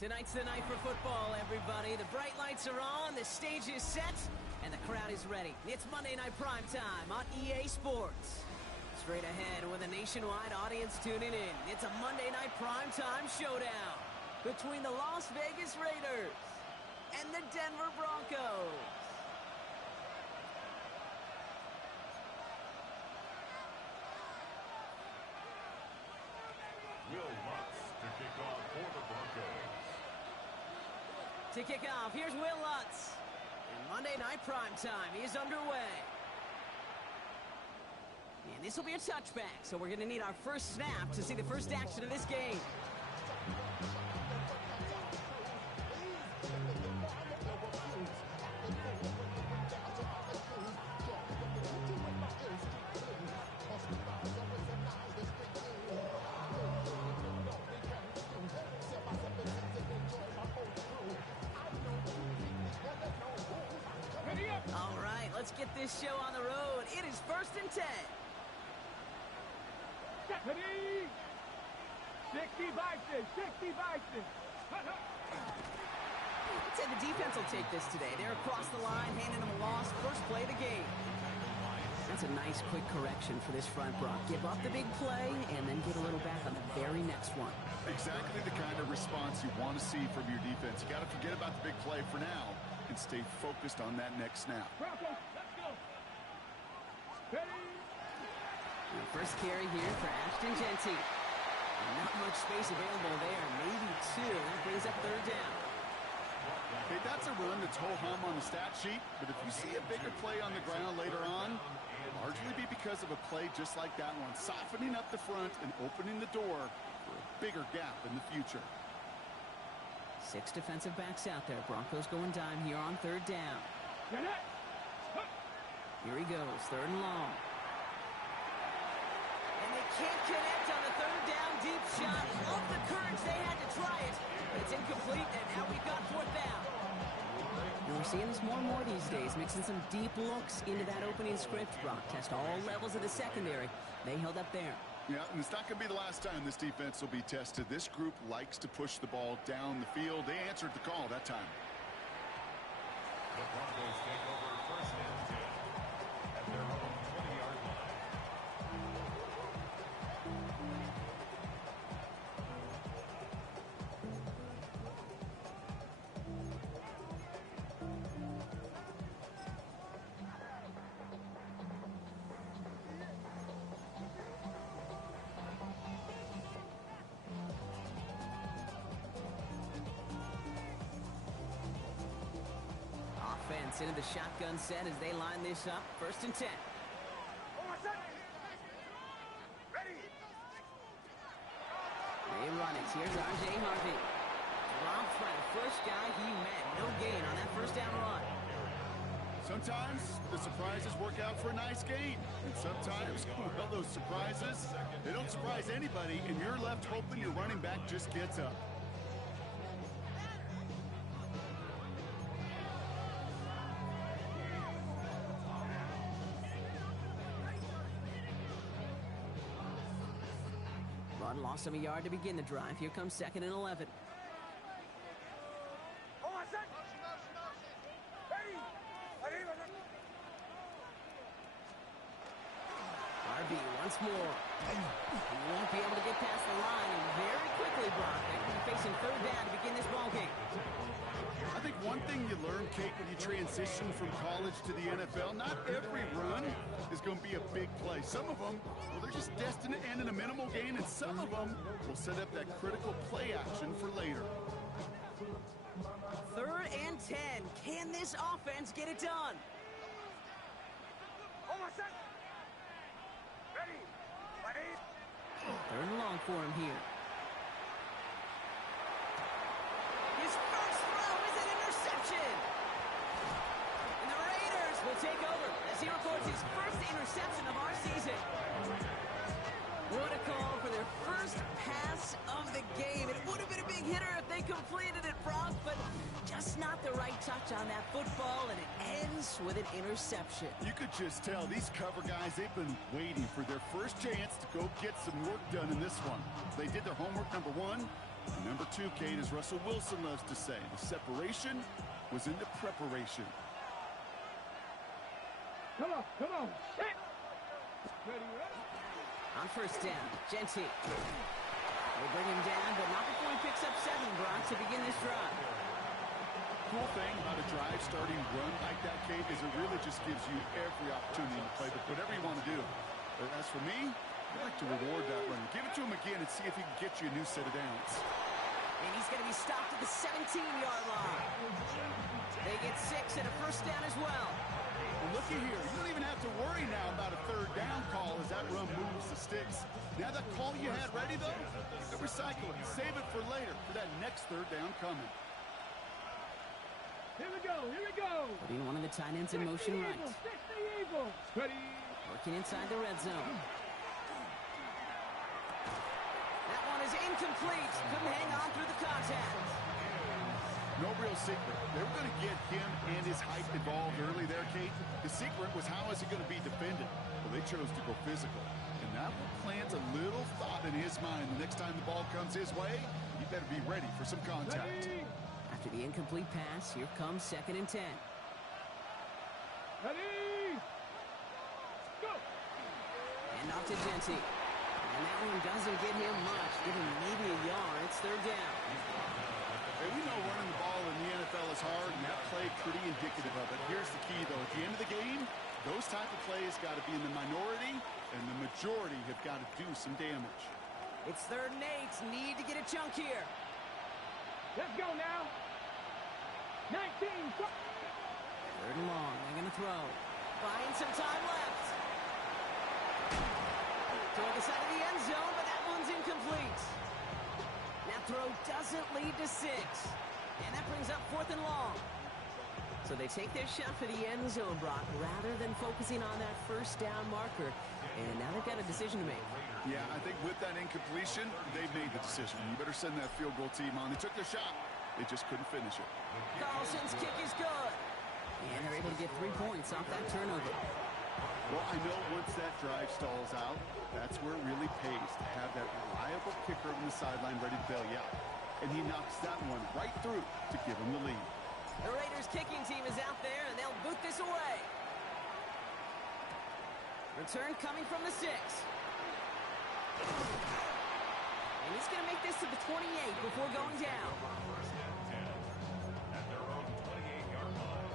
Tonight's the night for football, everybody. The bright lights are on, the stage is set, and the crowd is ready. It's Monday Night Primetime on EA Sports. Straight ahead with a nationwide audience tuning in. It's a Monday Night Primetime showdown between the Las Vegas Raiders and the Denver Broncos. Will Lutz to kick off for the Broncos. To kick off, here's Will Lutz. And Monday Night Primetime is underway. And this will be a touchback, so we're going to need our first snap to see the first action of this game. All right, let's get this show on the road. It is 1st and 10. 60 Vikings, 60 Vikings. I'd say the defense will take this today. They're across the line, handing them a loss. First play of the game. That's a nice quick correction for this front, Brock. Give up the big play and then get a little back on the very next one. Exactly the kind of response you want to see from your defense. You got to forget about the big play for now and stay focused on that next snap. Broncos, let's go. Ready? And first carry here for Ashton Genty. Not much space available there. Maybe two. That brings up 3rd down. Hey, that's a run that's ho-hum on the stat sheet, but if you see a bigger play on the ground later on, it'll largely be because of a play just like that one, softening up the front and opening the door for a bigger gap in the future. 6 defensive backs out there. Broncos going dime here on 3rd down. Here he goes, 3rd and long. And they can't connect on the 3rd down deep shot. Love the courage they had to try it. But it's incomplete, and now we've got 4th down. And we're seeing this more and more these days, mixing some deep looks into that opening script. Brock test all levels of the secondary. They held up there. Yeah, and it's not going to be the last time this defense will be tested. This group likes to push the ball down the field. They answered the call that time. The Broncos take over 1st and 10 at their own 20-yard line. Offense into the shotgun set as they line this up. 1st and 10. Ready? They run it. Here's R.J. Harvey. Dropped by the first guy he met. No gain on that 1st down run. Sometimes the surprises work out for a nice gain. And sometimes, well, those surprises, they don't surprise anybody, and you're left hoping your running back just gets up. Run lost him a yard to begin the drive. Here comes 2nd and 11. RB once more. He won't be able to get past the line, and very quickly, Brock, they're going to be facing 3rd down to begin this ball game. I think one thing you learn, Kate, when you transition from college to the NFL, not every run is going to be a big play. Some of them, well, they're just destined to end in a minimal gain, and some of them will set up that critical play action for later. 3rd and 10. Can this offense get it done? Ready? 3rd and long for him here. His first throw is an interception. And the Raiders will take over as he records his first interception of our season. What a call for their first pass of the game. It would have been a big hitter if they completed it, Brock, but just not the right touch on that football, and it ends with an interception. You could just tell these cover guys, they've been waiting for their first chance to go get some work done in this one. They did their homework, number one. And number 2, Kate, as Russell Wilson loves to say, the separation was in the preparation. Come on, come on. Hit. Ready, ready. On first down, Genty. They bring him down, but not before he picks up 7, Brock, to begin this drive. Cool thing about a drive starting run like that, Kate, is it really just gives you every opportunity to play whatever you want to do. But as for me, I like to reward that run. Give it to him again and see if he can get you a new set of downs. And he's going to be stopped at the 17-yard line. They get 6 and a first down as well. Well, looky here. You don't even have to worry now about a third down call as that run moves the sticks. Now that call you had ready, though, you recycle it. Save it for later for that next third down coming. Here we go, here we go. Putting one of the tight ends in motion right. 60 Eagle. Ready. Working inside the red zone. That one is incomplete. Couldn't hang on through the contact. No real secret. They were going to get him and his height involved early there, Kate. The secret was how is he going to be defended? Well, they chose to go physical. And that will plant a little thought in his mind. The next time the ball comes his way, he better be ready for some contact. Ready. After the incomplete pass, here comes 2nd and 10. Ready. Go. And off to Genty. And that one doesn't get him much. Give him maybe a yard. It's 3rd down. Hey, we know running the ball in the NFL is hard, and that play pretty indicative of it. Here's the key, though. At the end of the game, those type of plays got to be in the minority, and the majority have got to do some damage. It's 3rd and 8. Need to get a chunk here. Let's go now. 19. 3rd and long. They're going to throw. Buying some time left. Toward the side of the end zone, but that one's incomplete. That throw doesn't lead to 6. And that brings up 4th and long. So they take their shot for the end zone, Brock, rather than focusing on that first down marker. And now they've got a decision to make. Yeah, I think with that incompletion, they've made the decision. You better send that field goal team on. They took their shot. They just couldn't finish it. Carlson's kick is good. And they're able to get 3 points off that turnover. Well, I know once that drive stalls out, that's where it really pays to have that reliable kicker on the sideline ready to bail you out. And he knocks that one right through to give him the lead. The Raiders kicking team is out there, and they'll boot this away. Return coming from the 6. And he's going to make this to the 28 before going down. First and 10 at their own 28-yard line.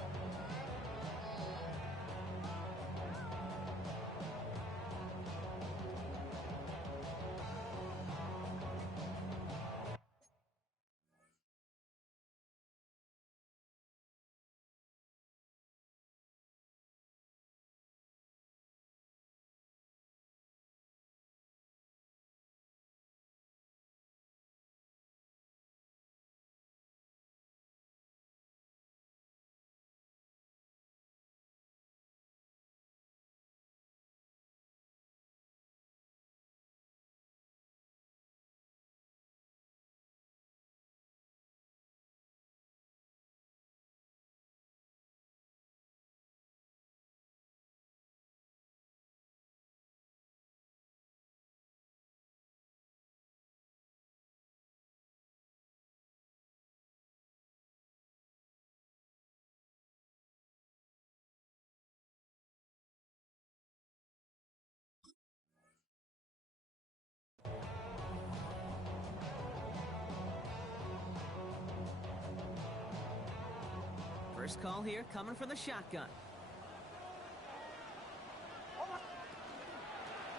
First call here coming from the shotgun.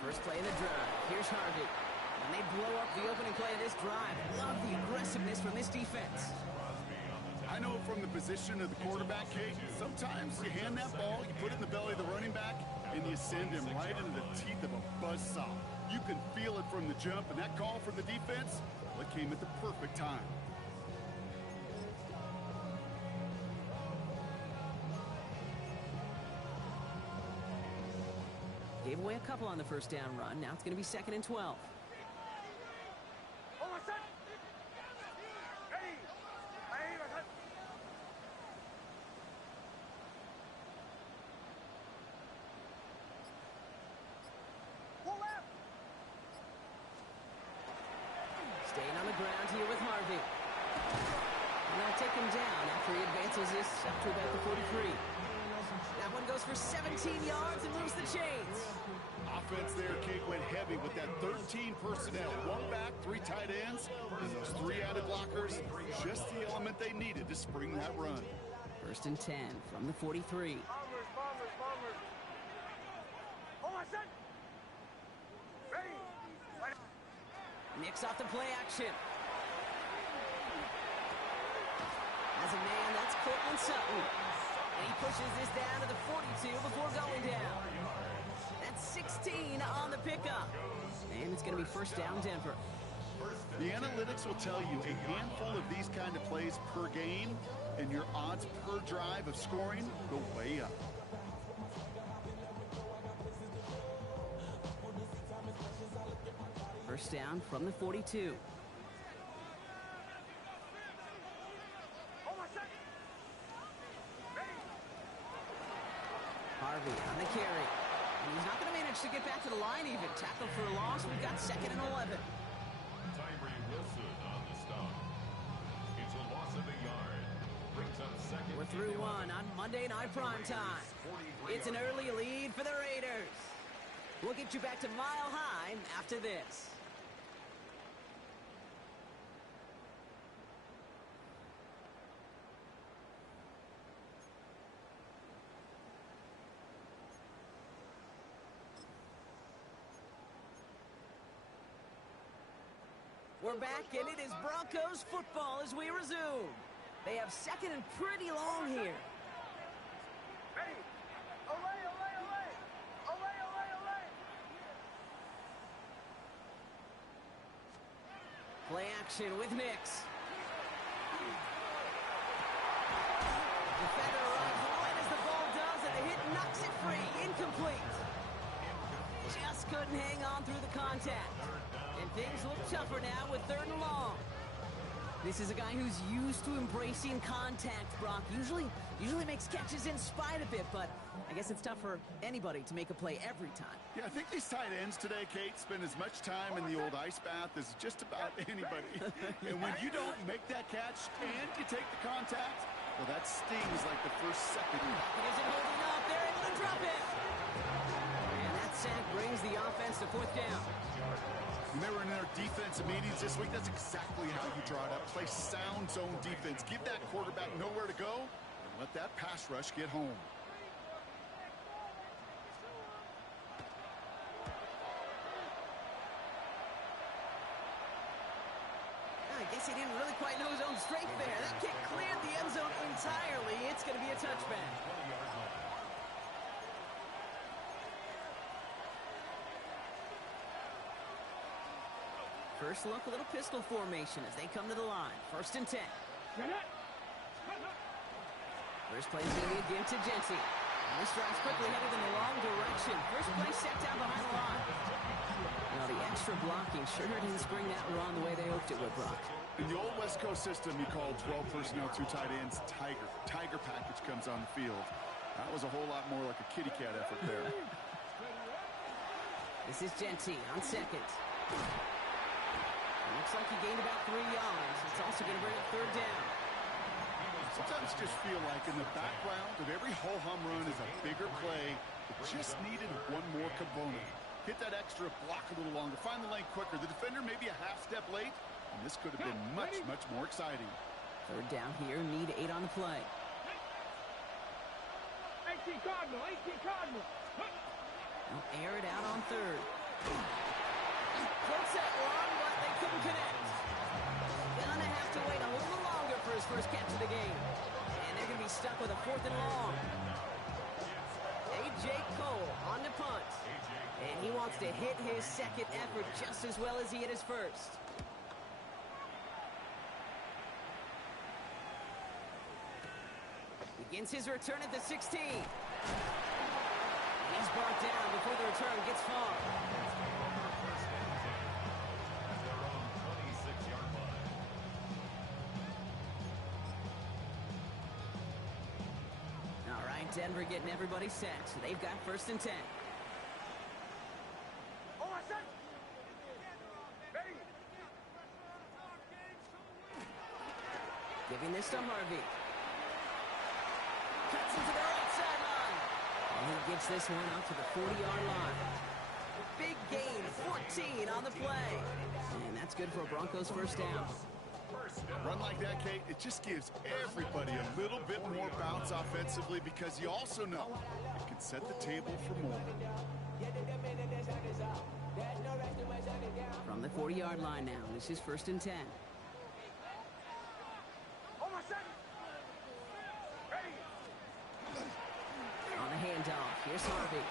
First play of the drive. Here's Harvey. And they blow up the opening play of this drive. Love the aggressiveness from this defense. I know from the position of the quarterback, Kate, sometimes you hand that ball, you put it in the belly of the running back, and you send him right into the teeth of a buzzsaw. You can feel it from the jump, and that call from the defense, well, it came at the perfect time. Gave away a couple on the first down run. Now it's going to be 2nd and 12. Staying on the ground here with this up to about the 43. That one goes for 17 yards and moves the chains. Offense there, Kate, went heavy with that 13 personnel. One back, 3 tight ends, and those 3 added blockers. Just the element they needed to spring that run. 1st and 10 from the 43. Nicks off the play action. As a man, that's Cortland Sutton. And he pushes this down to the 42 before going down. That's 16 on the pickup. And it's going to be 1st down Denver. The analytics will tell you a handful of these kind of plays per game, and your odds per drive of scoring go way up. First down from the 42. Harvey on the carry. And he's not going to manage to get back to the line even. Tackle for a loss. We've got 2nd and 11. Tyree Wilson on the stop. It's a loss of a yard. Brings up 2nd. We're through 1 on Monday Night Primetime. It's an early lead for the Raiders. We'll get you back to Mile High after this. We're back, and it is Broncos football as we resume. They have 2nd and pretty long here. Play action with Nicks. Defender runs right as the ball does, and the hit knocks it free. Incomplete. Just couldn't hang on through the contact. And things look tougher now with 3rd and long. This is a guy who's used to embracing contact, Brock. Usually makes catches in spite of it, but I guess it's tough for anybody to make a play every time. Yeah, I think these tight ends today, Kate, spend as much time in the old ice bath as just about anybody. And when you don't make that catch and you take the contact, well, that stings like the first second. He isn't holding up. They're able to drop it. And that sack brings the offense to 4th down. When they were in their defensive meetings this week, that's exactly how you draw it up. Play sound zone defense. Give that quarterback nowhere to go and let that pass rush get home. I guess he didn't really quite know his own strength there. That kick cleared the end zone entirely. It's going to be a touchback. First look, a little pistol formation as they come to the line. 1st and 10. First play is going to be again to Genty. And this drive's quickly headed in the wrong direction. First play set down behind the line. Now the extra blocking sure didn't spring that one the way they hoped it would, Brock. In the old West Coast system, you called 12 personnel, 2 tight ends, Tiger. Tiger package comes on the field. That was a whole lot more like a kitty cat effort there. This is Genty on 2nd. Looks like he gained about 3 yards. It's also going to bring up 3rd down. Sometimes just feel like in the background of every ho-hum run is a bigger play. It just needed one more component. Hit that extra block a little longer. Find the lane quicker. The defender may be a half step late, and this could have been much, much more exciting. 3rd down here. Need 8 on the play. 18 Cardinal, 18 Cardinal. They'll air it out on 3rd. Close that one, but they couldn't connect. Gonna have to wait a little longer for his first catch of the game. And they're gonna be stuck with a 4th and long. A.J. Cole on the punt. And he wants to hit his 2nd effort just as well as he hit his 1st. Begins his return at the 16. And he's brought down before the return gets far. All right, Denver getting everybody set. So they've got 1st and 10. Giving this to Harvey. Cuts into the right sideline. And he gets this one out to the 40-yard line. Big gain, 14 on the play. And that's good for a Broncos first down. Run like that, Kate, it just gives everybody a little bit more bounce offensively because you also know it can set the table for more. From the 40-yard line now, this is 1st and 10. On the handoff, here's Harvey.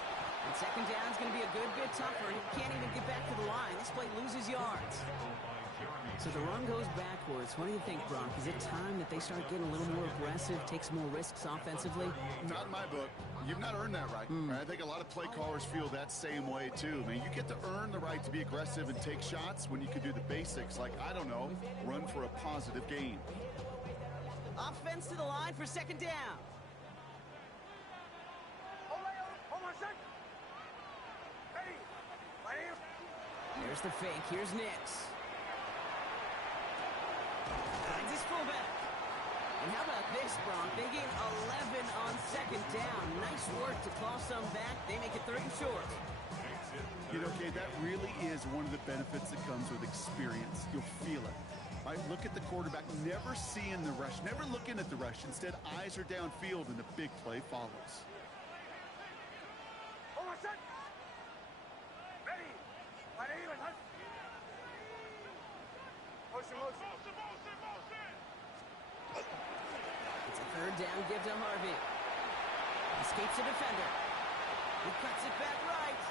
And second down is going to be a good bit tougher, and he can't even get back to the line. This play loses yards. So the run goes backwards. What do you think, Brock? Is it time that they start getting a little more aggressive, take some more risks offensively? Not in my book. You've not earned that right. I think a lot of play callers feel that same way, too. I mean, you get to earn the right to be aggressive and take shots when you can do the basics, like, I don't know, run for a positive gain. Offense to the line for second down. There's the fake. Here's Nix. Finds his fullback. And how about this, Bronk? They gain 11 on second down. Nice work to claw some back. They make it 3rd and short. You know, Kate, that really is one of the benefits that comes with experience. You'll feel it. Right? Look at the quarterback, never seeing the rush, never looking at the rush. Instead, eyes are downfield, and the big play follows. It's a 3rd down give to Harvey. Escapes the defender. He cuts it back right.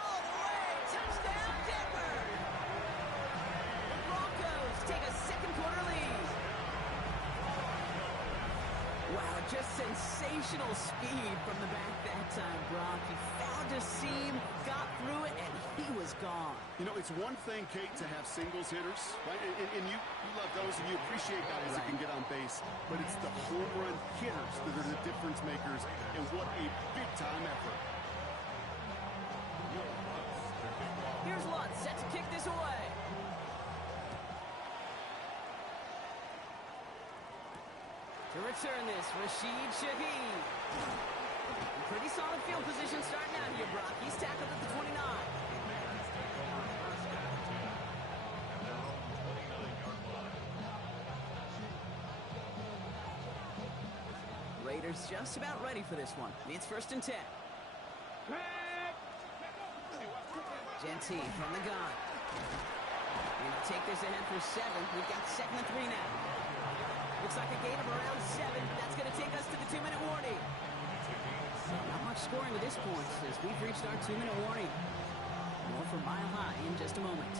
All the way. Touchdown, Denver. The Broncos take a second quarter lead. Wow, just sensational speed from the back that time, Brock. He found a seam, got through it, and he was gone. You know, it's one thing, Kate, to have singles hitters, right? And you love those and you appreciate guys that can get on base. But it's the home run hitters that are the difference makers, and what a big-time effort. Here's Lutz, set to kick this away. To return this, Rashid Shaheed. Pretty solid field position starting out here, Brock. He's tackled at the 29. Raiders just about ready for this one. It's 1st and 10. Genty from the gun. Gonna take this ahead for 7. We've got 2nd and 3 now. Looks like a gain of around 7. That's going to take us to the 2-minute warning. Not much scoring at this point as we've reached our 2-minute warning. More from Mile High in just a moment.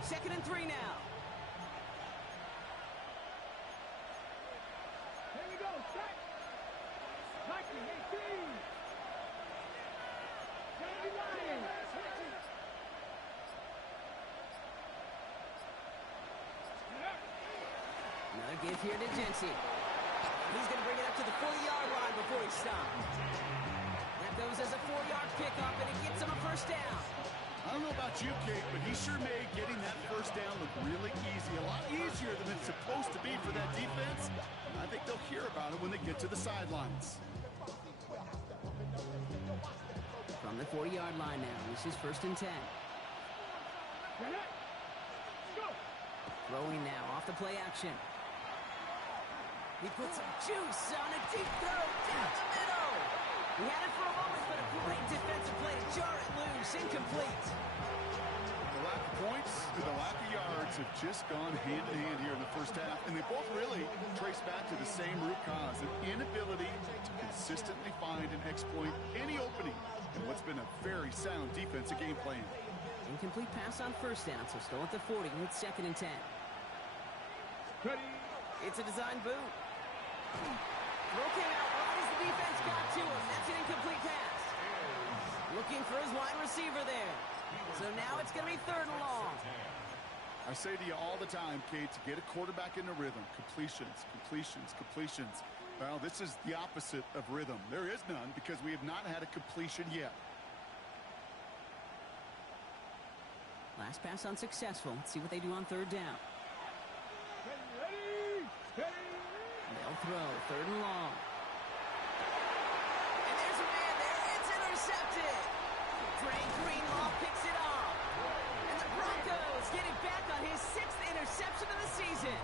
Second and 3 now. Here we go. Set. 19-18. Another give here to Genty. He's going to bring it up to the 40-yard line before he stops. That goes as a 4-yard pickup, and it gets him a first down. I don't know about you, Kate, but he sure made getting that first down look really easy. A lot easier than it's supposed to be for that defense. I think they'll hear about it when they get to the sidelines. From the 40-yard line now, this is 1st and 10. Throwing now off the play action. He puts some juice on a deep throw down the middle. He had it for a moment, but a great defensive play to jar it loose. Incomplete. The lack of points and the lack of yards have just gone hand in hand here in the first half, and they both really trace back to the same root cause, an inability to consistently find and exploit any opening in what's been a very sound defensive game plan. Incomplete pass on first down, so still at the 40 with 2nd and 10. Ready. It's a design boot. Throw came out right as the defense got to him. That's an incomplete pass. Looking for his wide receiver there. So now it's going to be 3rd and long. I say to you all the time, Kate, to get a quarterback in the rhythm, completions, completions, completions. Well, this is the opposite of rhythm. There is none because we have not had a completion yet. Last pass unsuccessful. Let's see what they do on third down. They'll throw. Third and long. And there's a man there. It's intercepted. Dre Greenlaw picks it off. And the Broncos get it back on his 6th interception of the season.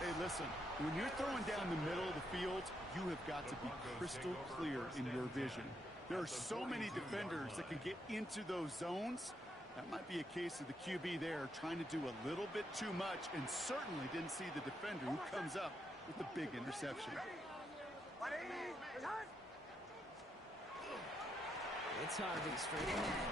Hey, listen, when you're throwing down the middle of the field, you have got to be crystal clear in your vision. There are so many defenders that can get into those zones. That might be a case of the QB there trying to do a little bit too much and certainly didn't see the defender who comes up with the big interception. It's Harvey straight ahead.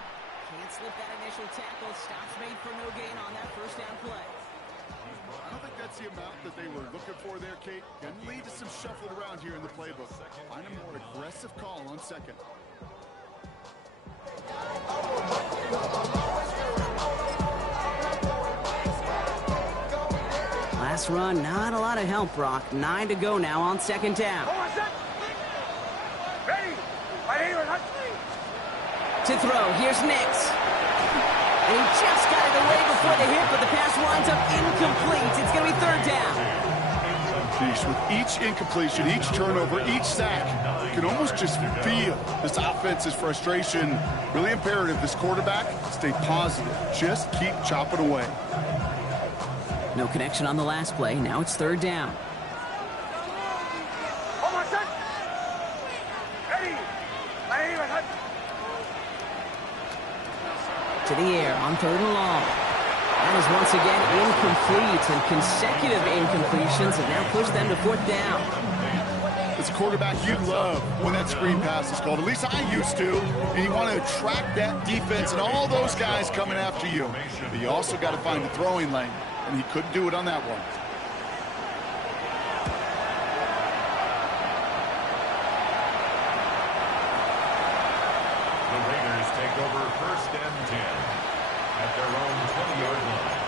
Can't slip that initial tackle. Stops made for no gain on that first down play. I don't think that's the amount that they were looking for there, Kate. Can lead to some shuffle around here in the playbook. Find a more aggressive call on second. Last run, not a lot of help, Brock. 9 to go now on second down. To throw, here's Nix. And he just got it away before the hit, but the pass winds up incomplete. It's going to be third down. Jeez, with each incompletion, each turnover, each sack, you can almost just feel this offense's frustration. Really imperative, this quarterback, stay positive. Just keep chopping away. No connection on the last play. Now it's third down. To the air on third and long. That is once again incomplete, and consecutive incompletions have now pushed them to fourth down. As a quarterback, you love when that screen pass is called. At least I used to. And you want to attract that defense and all those guys coming after you. But you also got to find the throwing lane, and he couldn't do it on that one. The Raiders take over first and 10 at their own 20-yard line.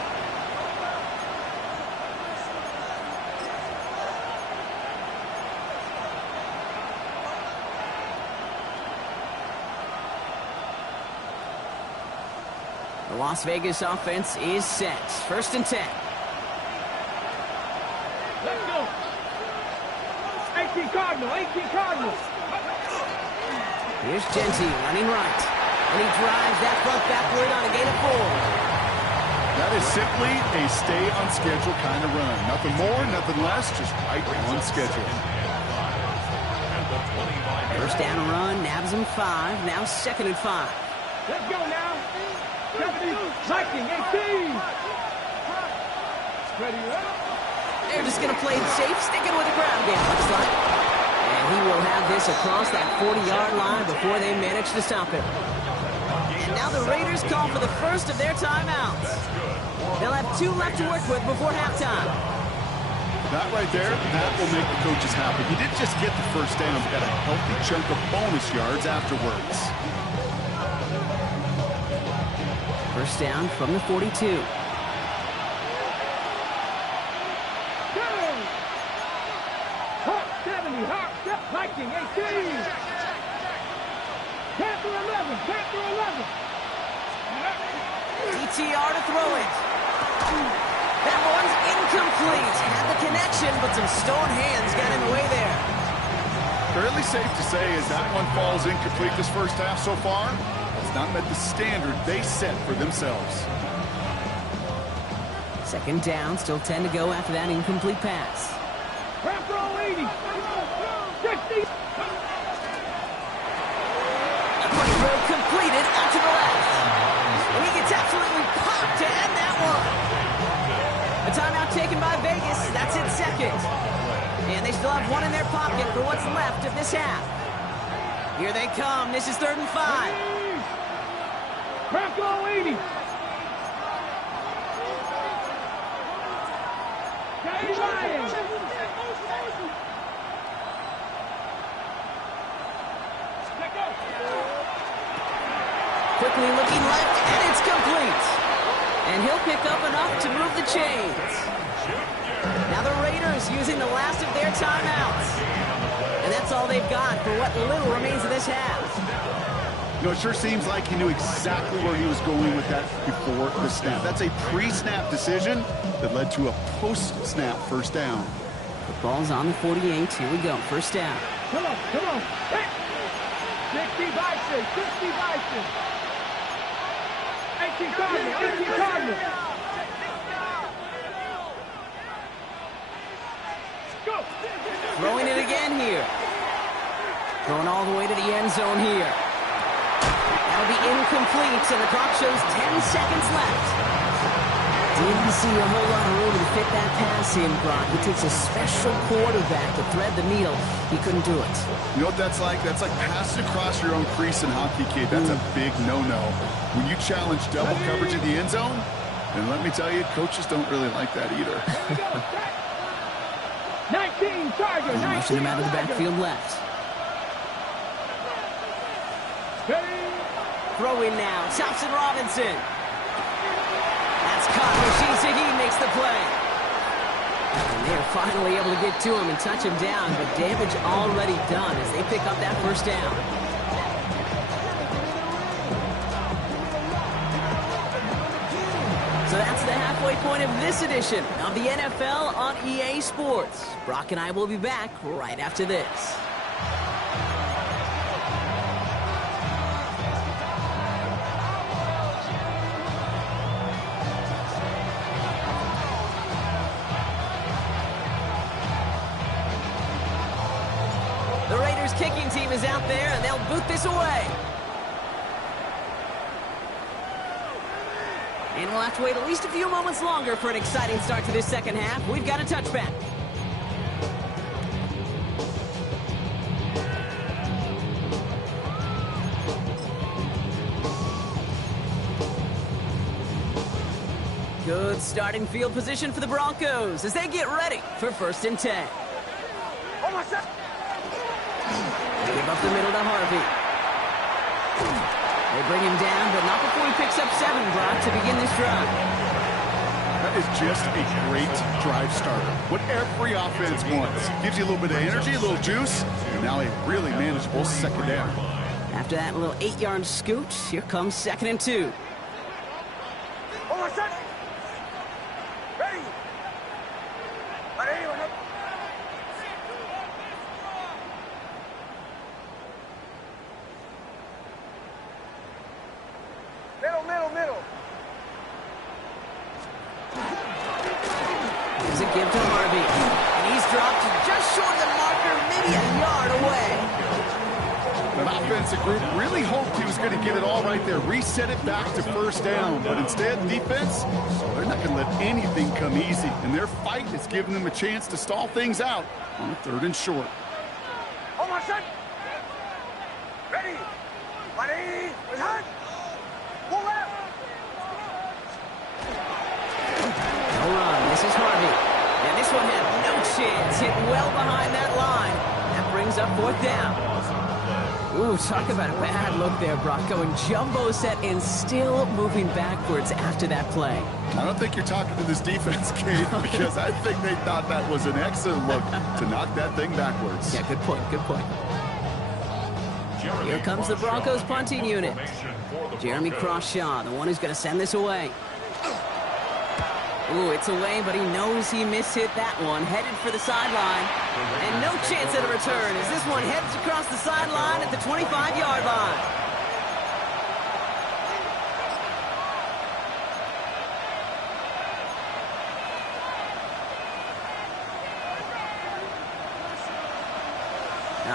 The Las Vegas offense is set. First and 10. Let's go. 18 Cardinals. Here's Genty running right. And he drives that front backward on a gain of 4. That is simply a stay on schedule kind of run. Nothing more, nothing less, just right on schedule. First down run, nabs him 5. Now second and 5. Let's go now. 70, 19, 18. Ready up. They're just going to play it safe, sticking with the ground game, looks like. And he will have this across that 40-yard line before they manage to stop him. And now the Raiders call for the first of their timeouts. They'll have 2 left to work with before halftime. That right there, that will make the coaches happy. He didn't just get the first down, he got a healthy chunk of bonus yards afterwards. First down from the 42. Hawk 70, Hawk 19, 18. Panther 11. DTR to throw it. That one's incomplete. Had the connection, but some stone hands got in the way there. Fairly safe to say as that one falls incomplete this first half so far, it's not met the standard they set for themselves. Second down, still 10 to go after that incomplete pass. Panther 80. 60. Throw completed out to the left. And he gets absolutely popped to end that one. A timeout taken by Vegas. That's it second. And they still have 1 in their pocket for what's left of this half. Here they come. This is third and 5. Bronco 80. Quickly looking left, and it's complete. And he'll pick up enough to move the chains. Now the Raiders using the last of their timeouts. And that's all they've got for what little remains of this half. You know, it sure seems like he knew exactly where he was going with that before the snap. That's a pre-snap decision that led to a post-snap first down. The ball's on the 48. Here we go. First down. Come on, come on. Hey. 60 Bison, 60 Bison. 18 Cardinal, 18 Cardinal. Go. Throwing it again here. Going all the way to the end zone here. That'll be incomplete, and the clock shows 10 seconds left. Didn't see a whole lot of room to fit that pass in, Brock. It takes a special quarterback to thread the needle. He couldn't do it. You know what that's like? That's like passing across your own crease in hockey, kid. That's a big no-no. When you challenge double coverage in the end zone, and let me tell you, coaches don't really like that either. 19 Tiger, 19 Rushing him out of the backfield left. Throwing now. Thompson Robinson. That's caught. Rashid Shaheed makes the play. And they're finally able to get to him and touch him down, but damage already done as they pick up that first down. So that's the halfway point of this edition of the NFL on EA Sports. Brock and I will be back right after this. The Raiders kicking team is out there, and they'll boot this away. And we'll have to wait at least a few moments longer for an exciting start to this second half. We've got a touchback. Good starting field position for the Broncos as they get ready for 1st and 10. Give up the middle to Harvey. They bring him down, but not before he picks up 7, Brock, to begin this drive. That is just a great drive starter. What every offense wants. Gives you a little bit of energy, a little juice, and now a really manageable second down. After that little 8-yard scoot, here comes 2nd and 2. Middle. Here's a give to Harvey. And he's dropped just short of the marker, maybe a yard away. That offensive group really hoped he was going to get it all right there, reset it back to 1st down. But instead, defense, they're not going to let anything come easy. And their fight is giving them a chance to stall things out on 3rd and short. Oh, my son. Ready. Return. Pull out. No run. This is Harvey. And this one had no chance. Hit well behind that line. That brings up 4th down. Ooh, talk about a bad look there, Brock. Going jumbo set and still moving backwards after that play. I don't think you're talking to this defense, Kate, because I think they thought that was an excellent look to knock that thing backwards. Yeah, good point. Here comes the Broncos punting unit. Jeremy Crawshaw, the one who's going to send this away. Ooh, it's away, but he knows he mishit that one. Headed for the sideline. And no chance at a return as this one heads across the sideline at the 25-yard line.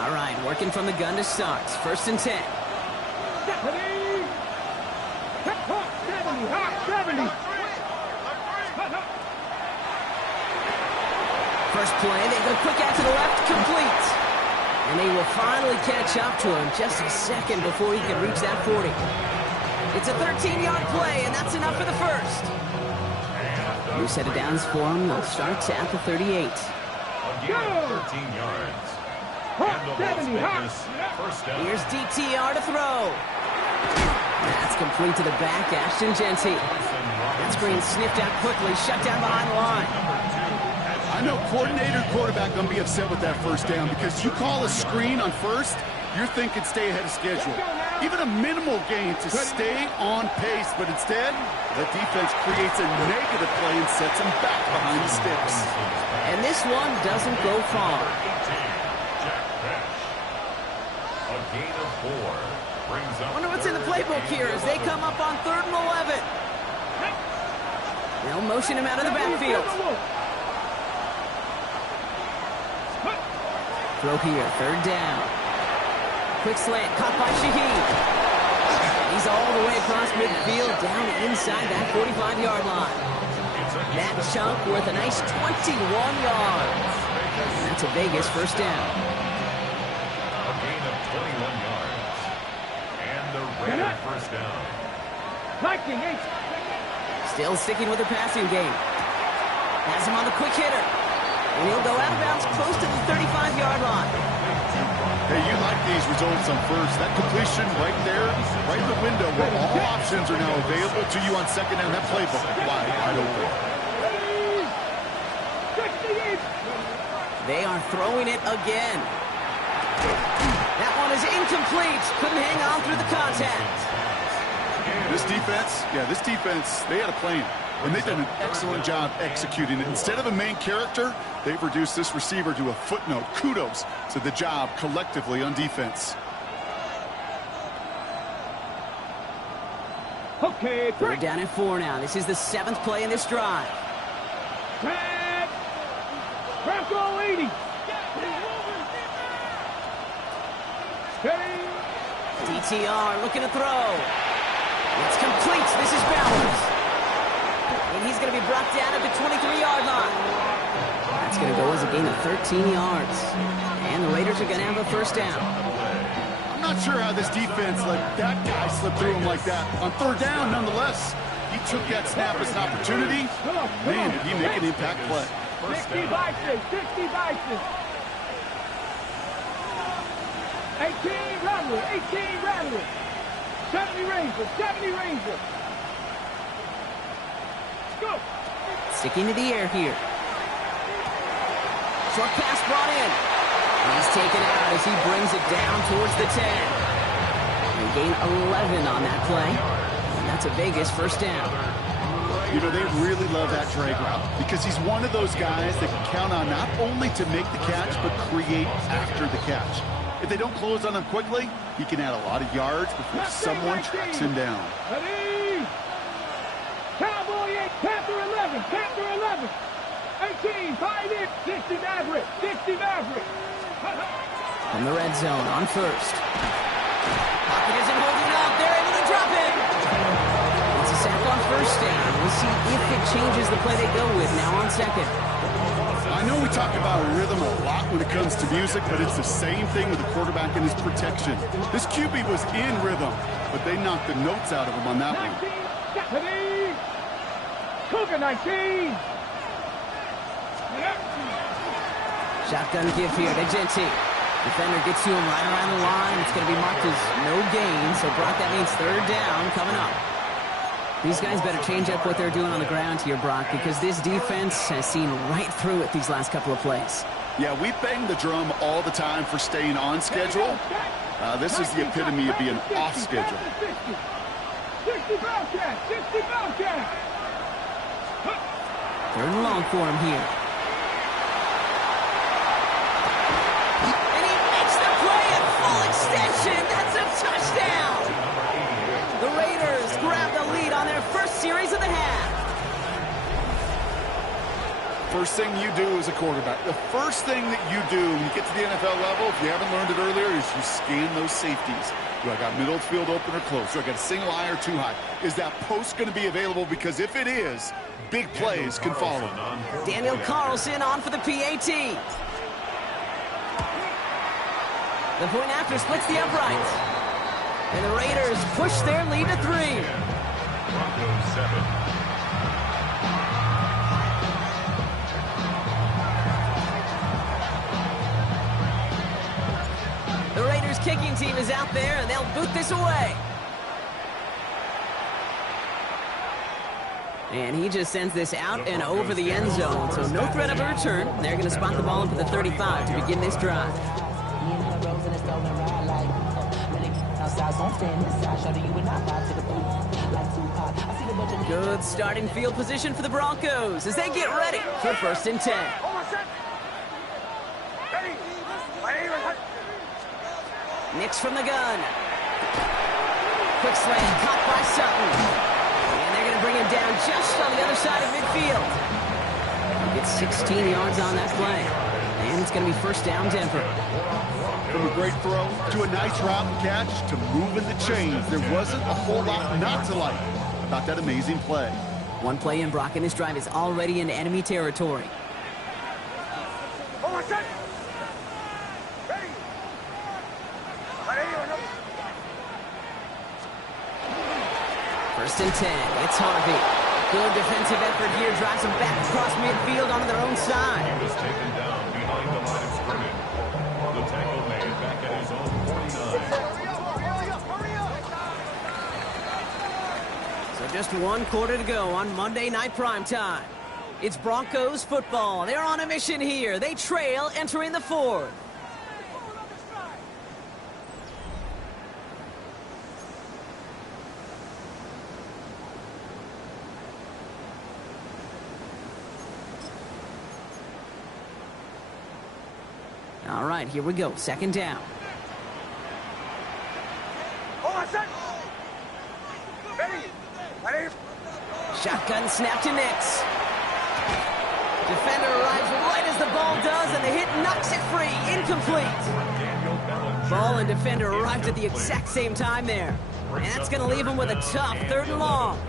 All right, working from the gun to start. 1st and 10. 70. First play, they go quick out to the left, complete. And they will finally catch up to him just a second before he can reach that 40. It's a 13-yard play, and that's enough for the first. New set of downs for him. They'll start at the 38. Again, 13 yards. Here's DTR to throw. That's complete to the back, Ashton Genty. That screen sniffed out quickly, shut down behind the line. I know coordinator and quarterback going to be upset with that 1st down because you call a screen on 1st, you're thinking stay ahead of schedule. Even a minimal gain to stay on pace, but instead, the defense creates a negative play and sets him back behind the sticks. And this one doesn't go far. A gain of 4 brings up. Wonder what's in the playbook here as they come up on 3rd and 11. They'll motion him out of the backfield. Throw here, 3rd down. Quick slant, caught by Shaheed. He's all the way across midfield, down inside that 45-yard line. That chunk worth a nice 21 yards. That's a Vegas first down. A gain of 21 yards. And the Raider first down. Still sticking with the passing game. Has him on the quick hitter. And he'll go out of bounds close to the 35-yard line. Hey, you like these results on first. That completion right there, right in the window where all options are now available to you on second down. That playbook wide open. They are throwing it again. That one is incomplete. Couldn't hang on through the contact. This defense, they had a plan. And they've done an excellent job executing it. Instead of a main character, they've reduced this receiver to a footnote. Kudos to the job collectively on defense. Okay, We're down at 4 now. This is the 7th play in this drive. Bronco 80. DTR looking to throw. It's complete. This is Bowers. And he's going to be brought down at the 23-yard line. That's going to go as a gain of 13 yards. And the Raiders are going to have a first down. I'm not sure how this defense let that guy slip through him like that. On 3rd down, nonetheless, he took that snap as an opportunity. Man, did he make an impact play. 60 boxes, 60 boxes. 18 Rattler, 18 Rattler. 70 Ranger, 70 Ranger. Go. Sticking to the air here. Short pass brought in. He's taken out as he brings it down towards the 10. And gain 11 on that play. And that's a Vegas first down. You know, they really love that drag route because he's one of those guys that can count on not only to make the catch, but create after the catch. If they don't close on him quickly, he can add a lot of yards before someone tracks him down. Ready? Cowboy 8, Panther 11, Panther 11. 18, 5 in, 60 Maverick, 60 Maverick. From the red zone on first. Pocket isn't holding up. They're able to drop it. It's a sack on first down. We'll see if it changes the play they go with now on second. I know we talk about rhythm a lot when it comes to music, but it's the same thing with the quarterback and his protection. This QB was in rhythm, but they knocked the notes out of him on that one. 19, Cougar 19. Shotgun give here to Genty. Defender gets to him right around the line. It's going to be marked as no gain. So, Brock, that means 3rd down coming up. These guys better change up what they're doing on the ground here, Brock, because this defense has seen right through it these last couple of plays. Yeah, we bang the drum all the time for staying on schedule. This is the epitome of being off schedule. 60 Bobcat, 60 Bobcat. 3rd and long for him here. And he makes the play at full extension. That's a touchdown. The Raiders grab the lead on their first series of the half. First thing you do as a quarterback, the first thing that you do when you get to the NFL level, if you haven't learned it earlier, is you scan those safeties. Do I got middle field open or close? Do I got a single eye or too high? Is that post going to be available? Because if it is, big plays can follow. Daniel Carlson on for the PAT. The point after splits the uprights. And the Raiders push their lead to 3. Broncos 7. The Raiders kicking team is out there, and they'll boot this away. And he just sends this out and over the end zone, so no threat of a return. They're going to spot the ball up at the 35 to begin this drive. Me and the rose in a stolen ride like really outside, so I'm staying inside. Show you and I vibe to the boot like Tupac. I see the bunch of Good starting field position for the Broncos as they get ready for 1st and 10. Nix from the gun. Quick slant, caught by Sutton. And they're going to bring him down just on the other side of midfield. He gets 16 yards on that play. And it's going to be 1st down, Denver. From a great throw to a nice route and catch to moving the chains, there wasn't a whole lot not to like about that amazing play. One play in, Brock, and his drive is already in enemy territory. First and 10, it's Harvey. Good defensive effort here, drives them back across midfield onto their own side. He was taken down behind the line of scrimmage. The tackle made back at his own 49. So just 1 quarter to go on Monday Night Primetime. It's Broncos football. They're on a mission here. They trail entering the 4th. All right, here we go. 2nd down. Shotgun snap to Nix. Defender arrives right as the ball does, and the hit knocks it free. Incomplete. Ball and defender arrived at the exact same time there. And that's going to leave him with a tough 3rd and long.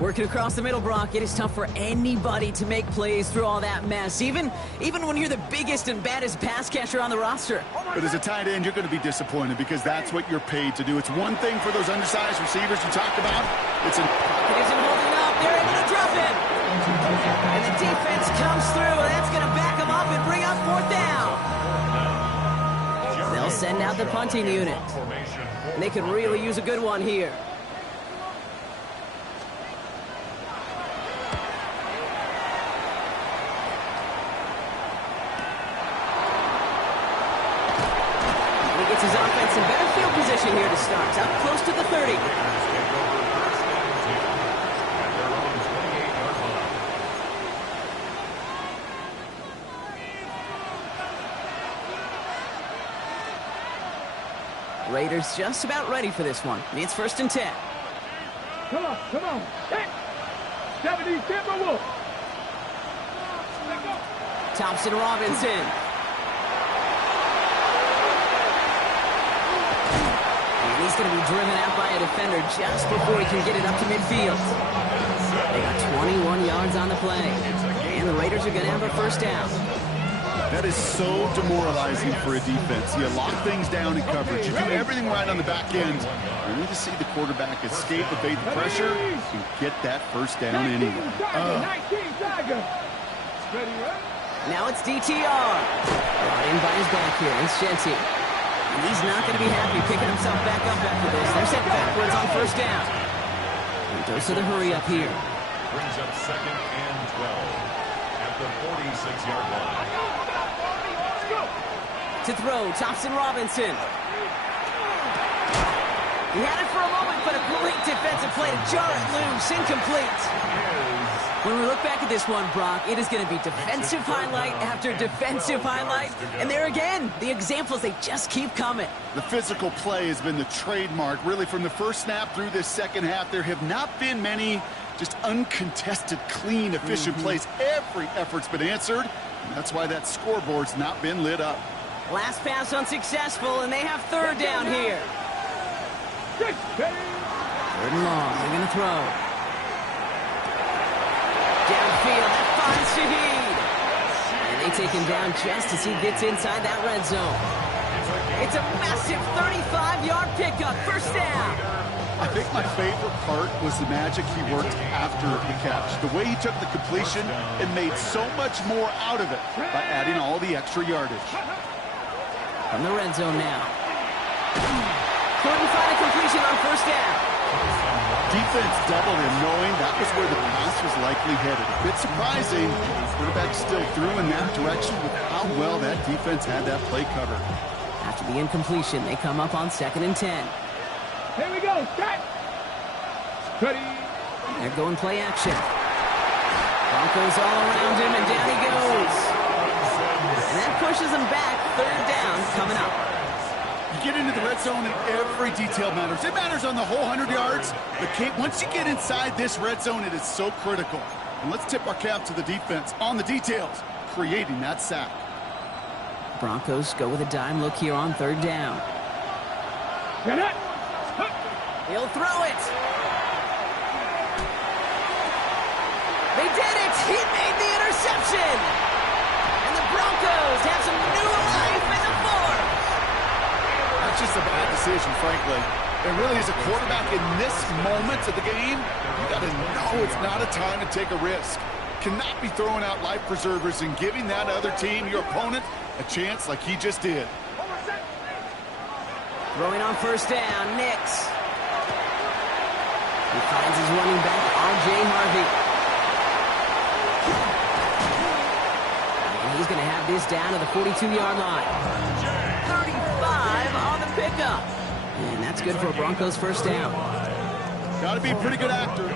Working across the middle, Brock, it is tough for anybody to make plays through all that mess, even when you're the biggest and baddest pass catcher on the roster. But as a tight end, you're going to be disappointed because that's what you're paid to do. It's one thing for those undersized receivers you talked about. It's an... It isn't holding up. They're able to drop it. And the defense comes through, and that's going to back them up and bring up 4th down. They'll send out the punting unit. And they could really use a good one here. His offense in better field position here to start. Up close to the 30. Raiders just about ready for this one. It's 1st and 10. Come on. Hey. 70 Timberwolves. Thompson Robinson. He's going to be driven out by a defender just before he can get it up to midfield. They got 21 yards on the play. And the Raiders are going to have a 1st down. That is so demoralizing for a defense. You lock things down in coverage. You do everything right on the back end. You need to see the quarterback escape, evade the pressure, and get that 1st down anyway. Now it's DTR. Brought in by his back here. It's Shenty. And he's not going to be happy picking himself back up after this. They're sent backwards on 1st down. And goes to the hurry up here. Brings up 2nd and 12 at the 46-yard line. To throw, Thompson Robinson. He had it for a moment, but a great defensive play to jar it loose. Incomplete. When we look back at this one, Brock, it is going to be defensive highlight after defensive highlight. And there again, the examples, they just keep coming. The physical play has been the trademark. Really, from the 1st snap through this 2nd half, there have not been many just uncontested, clean, efficient plays. Every effort's been answered. And that's why that scoreboard's not been lit up. Last pass unsuccessful, and they have 3rd down here. 3rd and long, they're going to throw. Downfield, that finds Shaheed. And they take him down just as he gets inside that red zone. It's a massive 35-yard pickup, 1st down. I think my favorite part was the magic he worked after the catch. The way he took the completion and made so much more out of it by adding all the extra yardage. From the red zone now. Couldn't find a completion on 1st down. defense doubled him, knowing that was where the pass was likely headed. A bit surprising. Quarterback still threw in that direction with how well that defense had that play covered. After the incompletion, they come up on 2nd and 10. Here we go. Start. Ready. They're going play action. Broncos all around him, and down he goes. And that pushes him back. 3rd down coming up. You get into the red zone and every detail matters. It matters on the whole 100 yards. But, Kate, once you get inside this red zone, it is so critical. And let's tip our cap to the defense on the details, creating that sack. Broncos go with a dime look here on 3rd down. Get it. He'll throw it. They did it. He made the interception. And the Broncos have some new life in the fourth. That's just a bad decision, frankly. It really is a quarterback in this moment of the game. You got to know it's not a time to take a risk. Cannot be throwing out life preservers and giving that other team, your opponent, a chance like he just did. Throwing on 1st down, Nix. He finds his running back, R.J. Harvey. And he's going to have this down to the 42-yard line. 35 on the pickup. And that's good for a Broncos 1st down. Got to be a pretty good actor.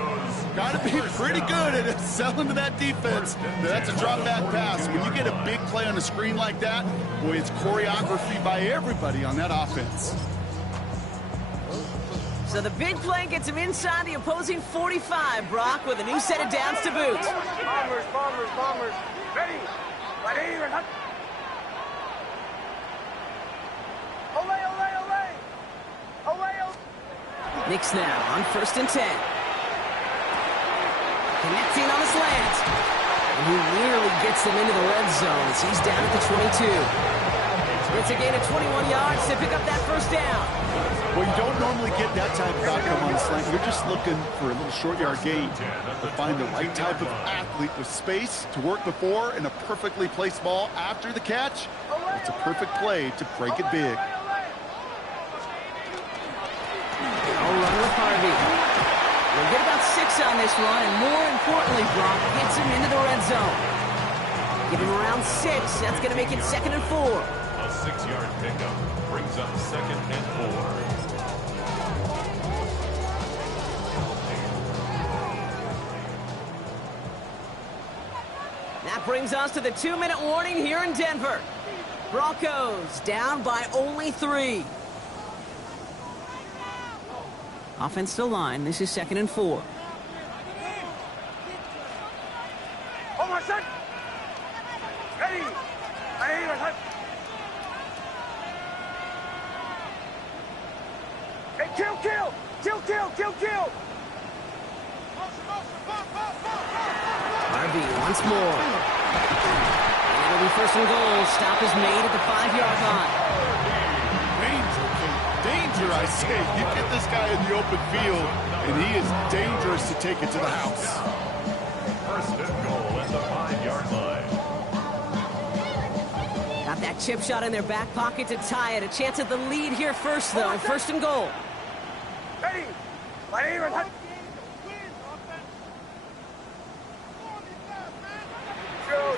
Got to be pretty good at selling to that defense. That's a drop-back pass. When you get a big play on the screen like that, boy, it's choreography by everybody on that offense. So the big play gets him inside the opposing 45, Brock, with a new set of downs to boot. Bombers. Ready. Nix now on 1st and 10. Connecting on the slant. And he nearly gets them into the red zone as he's down at the 22. It's a gain of 21 yards to pick up that 1st down. Well, you don't normally get that type of outcome on a slant. You're just looking for a little short yard gain to find the right type of athlete with space to work before and a perfectly placed ball after the catch. It's a perfect play to break it big. I'll run with Harvey. We'll get about 6 on this run, and more importantly, Brock gets him into the red zone. Give him around 6. That's going to make it 2nd and 4. A 6-yard pickup brings up 2nd and 4. That brings us to the 2-minute warning here in Denver. Broncos down by only 3. Offense still line. This is 2nd and 4. Hold on, son. Ready. Hey, kill. Harvey once more. And it'll be 1st and goal. Stop is made at the 5-yard line. Danger, I say. You get this guy in the open field, and he is dangerous to take it to the house. 1st and goal at the 5-yard line. Got that chip shot in their back pocket to tie it. A chance at the lead here first, though. 1st and goal. Ready. Chill.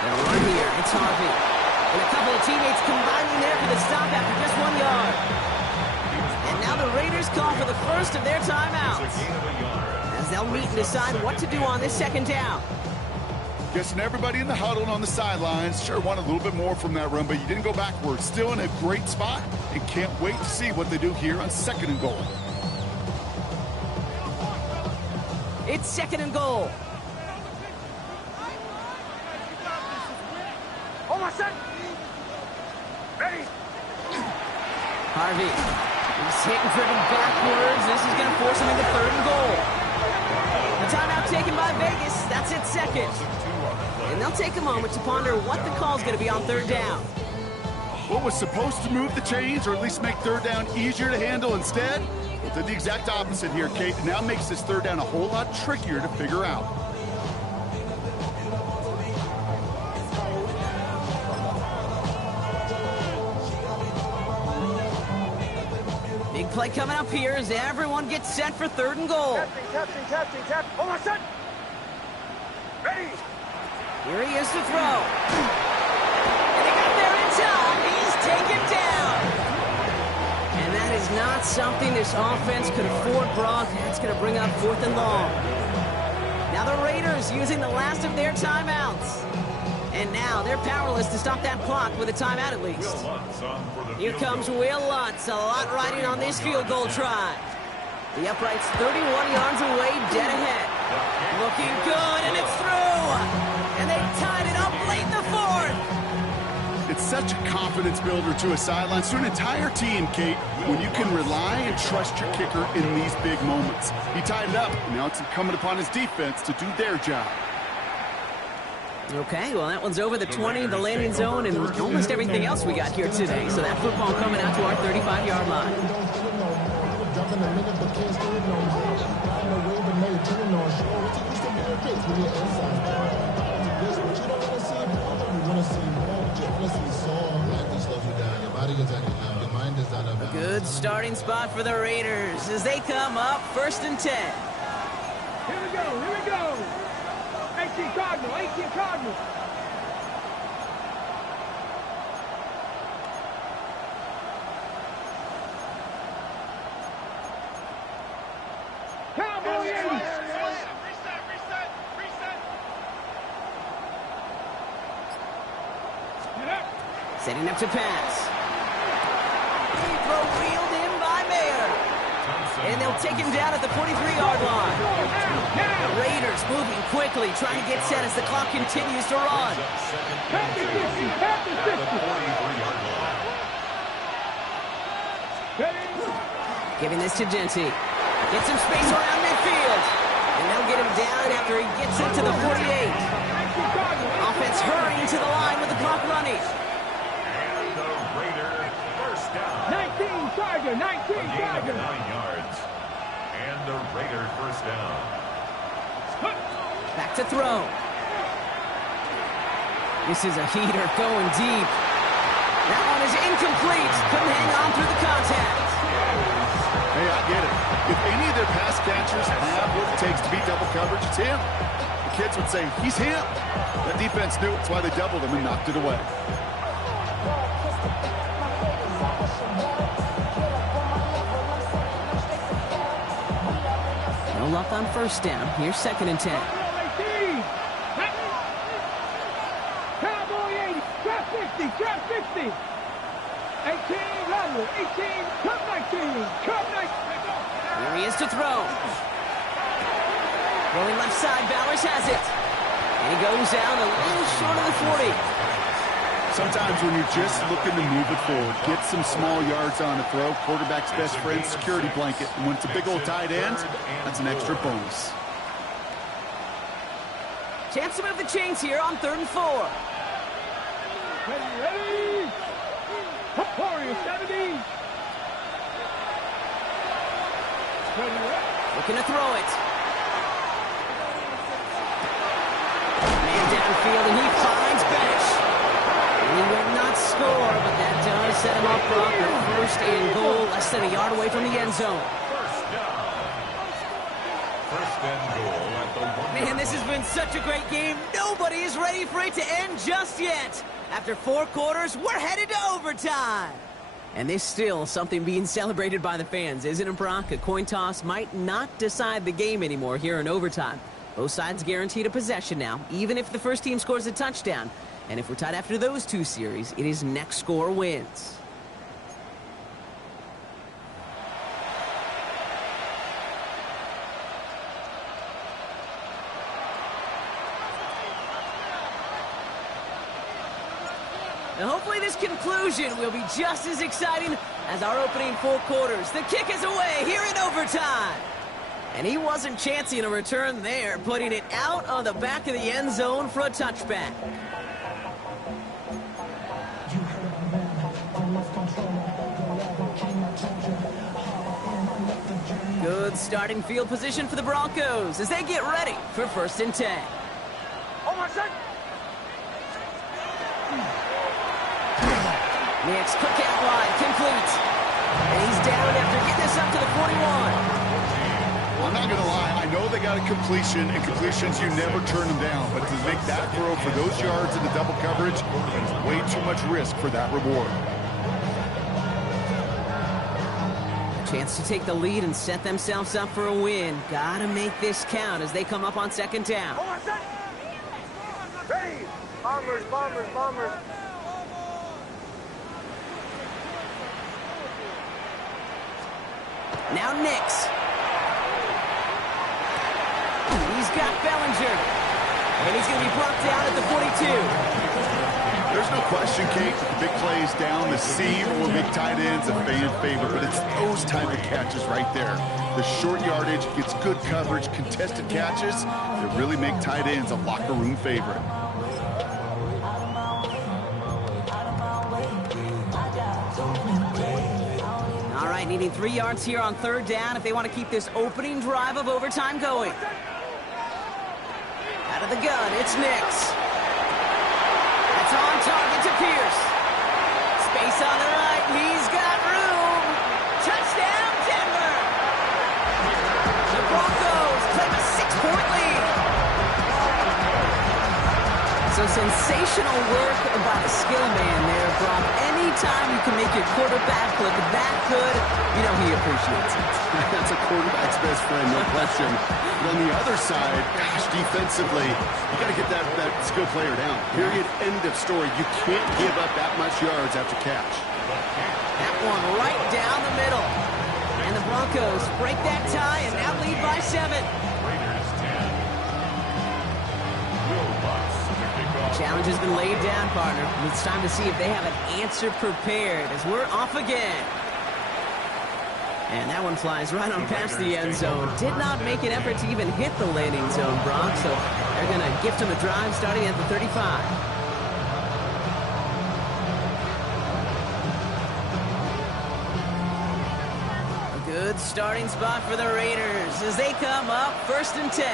They'll run here. It's Harvey. And a couple of teammates combining there for the stop after just 1 yard. And now the Raiders call for the first of their timeouts, as they'll meet and decide what to do on this 2nd down. Guessing everybody in the huddle and on the sidelines sure want a little bit more from that run, but you didn't go backwards. Still in a great spot, and can't wait to see what they do here on 2nd and goal. It's 2nd and goal. Hold on, son. Ready. Harvey. He's hit and driven backwards. This is going to force him into 3rd and goal. The timeout taken by Vegas. That's it, 2nd. And they'll take a moment to ponder what the call is going to be on 3rd down. What was supposed to move the chains, or at least make third down easier to handle instead, well, did the exact opposite here, Kate. It now makes this third down a whole lot trickier to figure out. Big play coming up here as everyone gets set for 3rd and goal. Testing. Hold on, set. Ready. Here he is to throw. And he got there in time. He's taken down. And that is not something this offense could afford, Brock. That's going to bring up 4th and long. Now the Raiders using the last of their timeouts. And now they're powerless to stop that clock with a timeout at least. Here comes Will Lutz. A lot riding on this field goal try. The upright's 31 yards away, dead ahead. Looking good, and it's through. And they tied it up late in the 4th. It's such a confidence builder to a sideline, to an entire team, Kate, when you can rely and trust your kicker in these big moments. He tied it up, and now it's incumbent upon his defense to do their job. Okay, well, that one's over the 20, the landing zone, and almost everything else we got here today. So that football coming out to our 35-yard line. A good starting spot for the Raiders as they come up 1st and 10. Here we go. 18 Cardinal. Cowboy 80. Reset. Get up. Setting up to pass. Throw reeled in by Mayer. And they'll take him down at the 43-yard line. Now. Raiders moving quickly, trying to get set as the clock continues to run. Pass the 50. Ready. Giving this to Genty. Gets some space around midfield. And they'll get him down after he gets into the 48. Offense hurrying to the line with the clock running. And the Raider first down. 19 Tiger. A gain of 9 yards. And the Raider first down. Back to throw. This is a heater going deep. That one is incomplete. Couldn't hang on through the contact. Hey, I get it. If any of their pass catchers have what it takes to beat double coverage, it's him. The kids would say, he's him. That defense knew it. That's why they doubled him and knocked it away. No luck on 1st down. Here's 2nd and 10. Cowboy 80. Trap 50. 18, level. 18, come 19. Here he is to throw. Rolling left side, Bowers has it. And he goes down a little short of the 40. Sometimes when you're just looking to move it forward, get some small yards on a throw, quarterback's best friend, security blanket. And when it's a big old tight end, that's an extra bonus. Chance to move the chains here on 3rd and 4. Ready. Warrior 70. Looking to throw it. Man downfield, and he finds Bench. And he will not score, but that does set him up for the 1st and goal, less than a yard away from the end zone. First and goal at the 1. Man, this has been such a great game. Nobody is ready for it to end just yet. After 4 quarters, we're headed to overtime. And there's still something being celebrated by the fans, isn't it, Brock? A coin toss might not decide the game anymore here in overtime. Both sides guaranteed a possession now, even if the first team scores a touchdown. And if we're tied after those 2 series, it is next score wins. And hopefully this conclusion will be just as exciting as our opening 4 quarters. The kick is away here in overtime. And he wasn't chancing a return there, putting it out on the back of the end zone for a touchback. starting field position for the Broncos as they get ready for 1st and 10. Nick's quick out line, complete. And he's down after getting this up to the 41. I'm not going to lie. I know they got a completion, and completions, you never turn them down. But to make that throw for those yards in the double coverage, that is way too much risk for that reward. A chance to take the lead and set themselves up for a win. Gotta make this count as they come up on 2nd down. Ready. Bombers, bombers, bombers. Now Nix. He's got Bellinger. And he's going to be brought down at the 42. There's no question, Kate, the big plays down the seam or big tight ends, a fan favorite, but it's those type of catches right there. The short yardage gets good coverage, contested catches that really make tight ends a locker room favorite. All right, needing 3 yards here on 3rd down if they want to keep this opening drive of overtime going. Out of the gun, it's Nix. That's on target to Pierce. Space on the right, he's got room. Touchdown, Denver. The Broncos claim a 6-point lead. So sensational work by the skill man there, Brock. Anytime you can make your quarterback look that good, you know he appreciates it. That's a quarterback's best friend, no question. But on the other side, gosh, defensively, you got to get that skill player down. Period, end of story. You can't give up that much yards after catch. That one right down the middle. And the Broncos break that tie and now lead by 7. Raiders 10. Will Lutz to kick off. Challenge has been laid down, partner. And it's time to see if they have an answer prepared as we're off again. And that one flies right on past the end zone. Did not make an effort to even hit the landing zone, Brock. So they're going to gift him a drive starting at the 35. A good starting spot for the Raiders as they come up 1st and 10.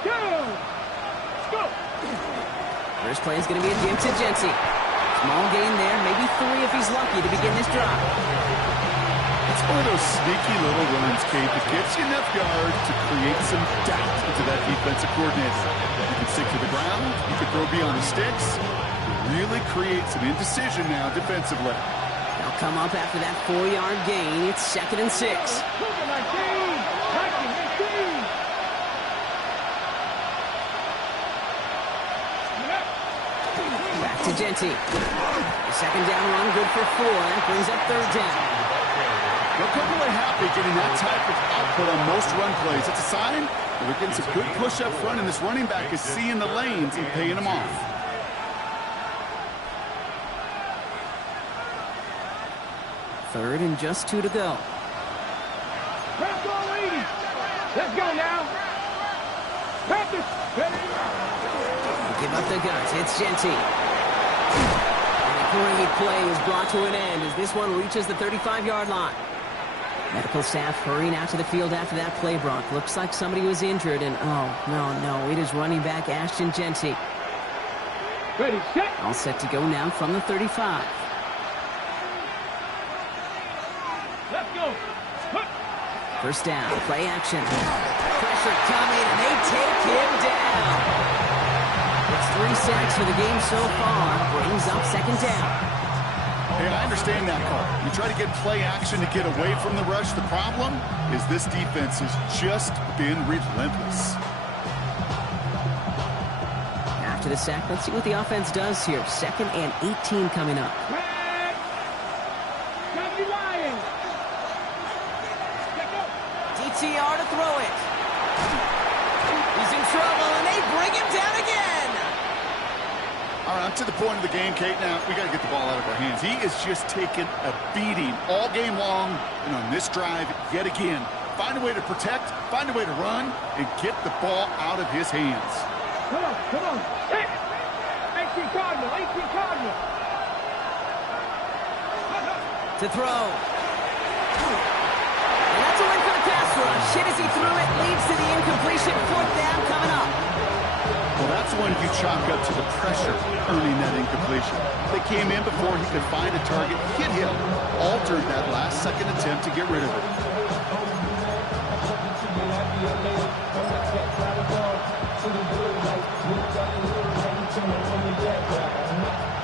Go. Let's go. First play is going to be a dink to Genty. Small gain there, maybe 3 if he's lucky to begin this drive. It's one of those sneaky little runs, Kate, that gets you enough yards to create some doubt into that defensive coordinator. You can stick to the ground, you can throw beyond the sticks, really create some indecision now defensively. They'll come up after that 4-yard gain. It's 2nd and 6. Back to Genty. The 2nd down run, good for 4. That brings up 3rd down. They'll come away happy getting that type of output on most run plays. It's a sign that they're getting some good push up front, and this running back is seeing the lanes and paying them off. Third and just 2 to go. Press all 80. Let's go now. Practice. Give up the guns. It's Genty. And a great play is brought to an end as this one reaches the 35-yard line. Medical staff hurrying out to the field after that play, Brock. Looks like somebody was injured, and oh, no, it is running back Ashton Genty. Ready, set. All set to go now from the 35. Let's go. First down, play action. Pressure coming, and they take him down. It's 3 sacks for the game so far. Brings up 2nd down. Hey, I understand that call. You try to get play action to get away from the rush. The problem is this defense has just been relentless. After the sack, let's see what the offense does here. 2nd and 18 coming up. DTR to throw it. He's in trouble, and they bring him down again. All right, I'm to the point of the game, Kate. Now, we got to get the ball out of our hands. He is just taking a beating all game long, and on this drive, yet again. Find a way to protect, find a way to run, and get the ball out of his hands. Come on. 18 Cardinal. To throw. And that's a win for the pass rush. Hit as he threw it, leads to the incompletion. Fourth down coming up. Well, that's one you chalk up to the pressure earning that incompletion. They came in before he could find a target, hit him, altered that last-second attempt to get rid of it.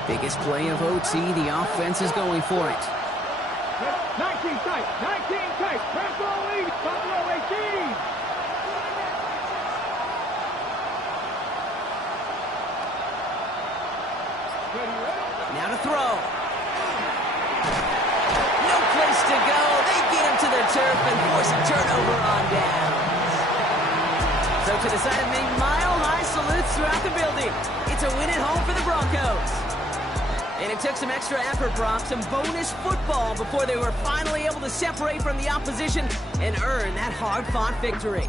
Biggest play of OT, the offense is going for it. 19 tight, 19 tight, Buffalo lead, Buffalo 18. Now to throw. No place to go. They get him to their turf and force a turnover on downs. So to the side of me, mile-high salutes throughout the building. It's a win at home for the Broncos. And it took some extra effort, Brock, some bonus football before they were finally able to separate from the opposition and earn that hard-fought victory.